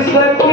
is like